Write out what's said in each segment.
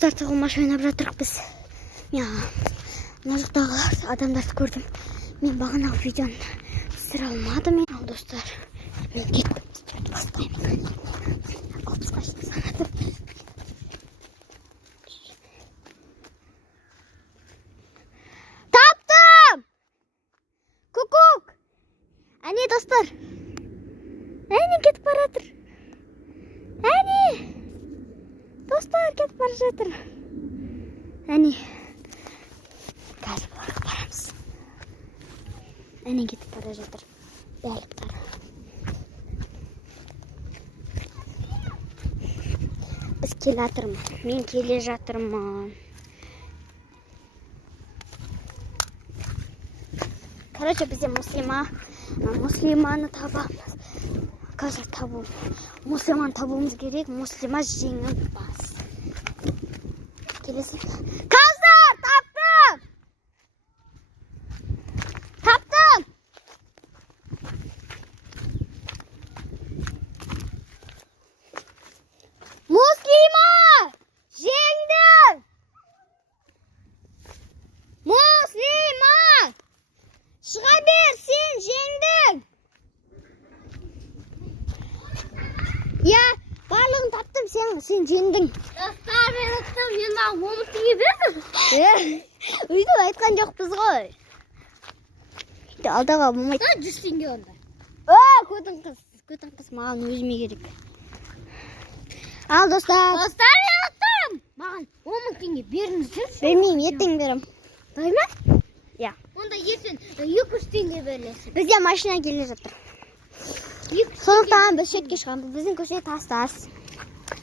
Достар, тығылмаш ойнап жатырық біз. Мен мына жақтағы адамдарды көрдім. Мен бағанағы видеоны түсіре алмадым. Ал достар, мен кеттім. Бастаймын. Алпысқа санатып. Таптым! Кукук! Әне достар. Әне кетіп баратыр. Әне! Достар, кетіп бара жатыр. Әне. Қазір оларға барамыз. Әне кетіп бара жатыр. Бәліктар. Біз келе жатырмын. Мен келе жатырмын. Короче, бізде муслиманы табамыз. Қазір табу. Муслиманы табуымыз керек. Муслима жеңімпаз. Келесің. Қазір таптым! Таптым! Муслима! Жеңдің! Муслима! Шыға бер, сен жеңдің! Я, барлығын таптым, сен жеңдің. Достар, мен ұқтым, мен маған 10 теңге бердім. Үйді айтқан жоқпыз ғой. Алдаға болмайды. 100 теңге онда. Көтің қыз маған өзіме керек. Ал достар. Достар, мен ұқтым. Маған 10 теңге беріңіздер. Бермеймін, ертең берем. Дай ма? Я. Онда ертең 200 теңге берілесің. Бізде машина келе жатыр. Сондықтан біз шетке шығамыз. Біздің көше тас-тас.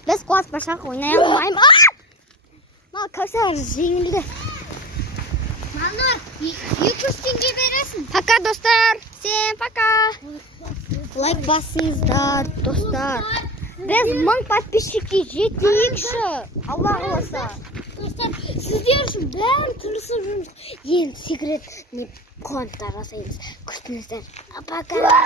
Біз қуат барсақ ойнай алмаймыз. Мал Кәусар жеңілді. Манор, 200 теңге бересің. Пока, достар. Всем пока. Лайк басыңыздар, достар. Біз 1000 подписчикке жетейікші. Алла қаласа. Достар, сіздер үшін бәрін тырысып жүрміз. Ең секрет қуанттар жасаймыз. Күтіңіздер. Пока.